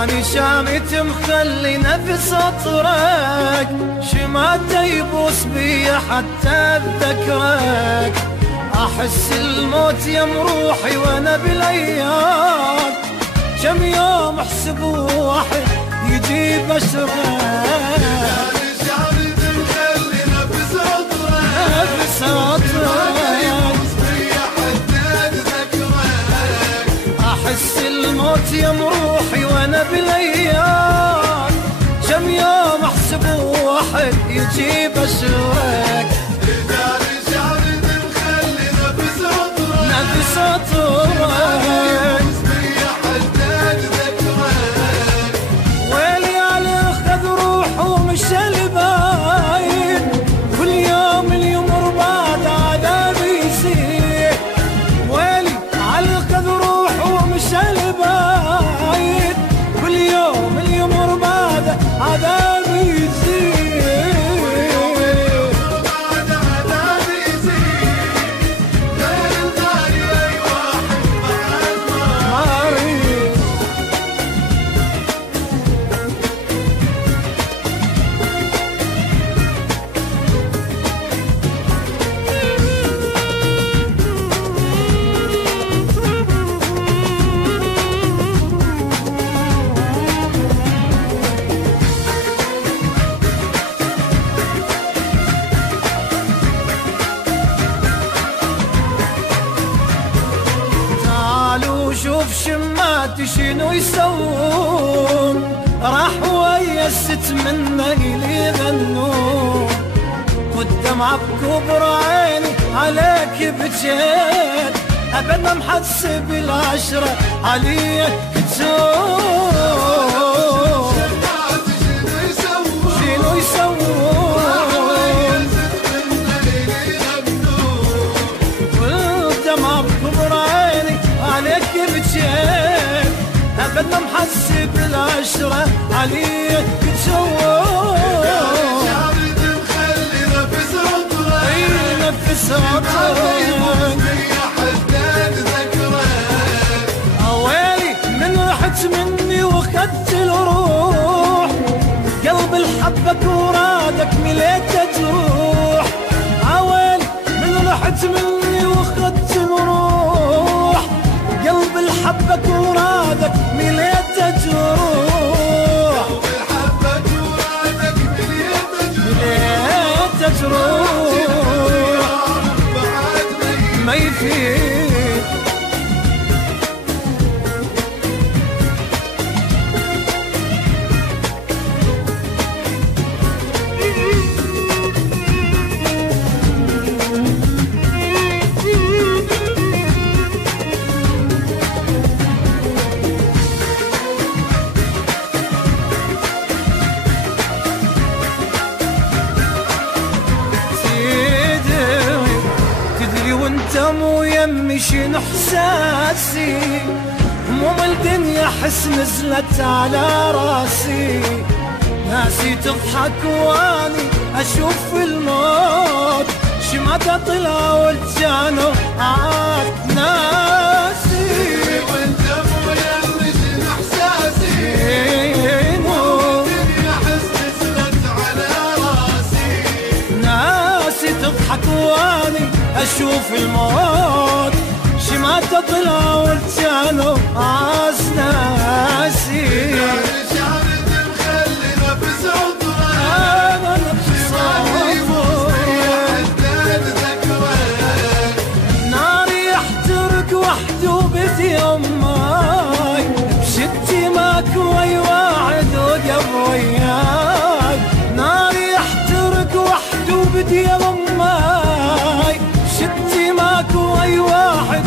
ماني شامت مخلي نفس اطرك، شماته يبوس بي حتى اتذكرك. احس الموت يم روحي وانا بالايام، كم يوم احسب واحد يجيب اشرك. نفس احس الموت يم روحي وانا بالايام، كم يوم احسب واحد يجيب اشرك. نفس اطرك ويلي على خذ روحه ومشى الباين، كل يوم اللي يمر بعد عذاب يزيد. ويلي على خذ روحه ومشى الباين، كل يوم اللي يمر بعد عذاب يزيد. شوف شماتي شنو يسوون، راح ويست منه إلي ذنون. والدمعة بكبر عيني عليك بجيت، أبدا محسب العشرة علي كتون. شنو يسوون والدمعة بكبر عيني عليك بجيت، أبدا محسب العشرة عليك تسوون. نفس عطرك اويلي من رحت مني واخدت الروح، قلب الحبك ورادك مليته تروح. اويلي من رحت مني واخدت الروح، قلب الحبك ورادك مليته تروح. مليته تروح ما يفيد. وانت مو يمي شنو احساسي، هموم الدنيا حس نزلت على راسي. ناسي تضحك واني اشوف الموت، شمعة طلع والجانو عاد ناسي. وانت مو يمي شنو احساسي، هموم الدنيا حس نزلت على راسي. ناسي تضحك واني اشوف الموت، شمعة طلع والجانو عاز ناسي. شعرت مخلي نفس عطرك، انا نفس عطرك. ناري يحترق وحده وبدي اماي، بشدي ماكو اي واحد وقف وياي. ناري يحترق وحده وبدي اماي، شدي ماكو اي واحد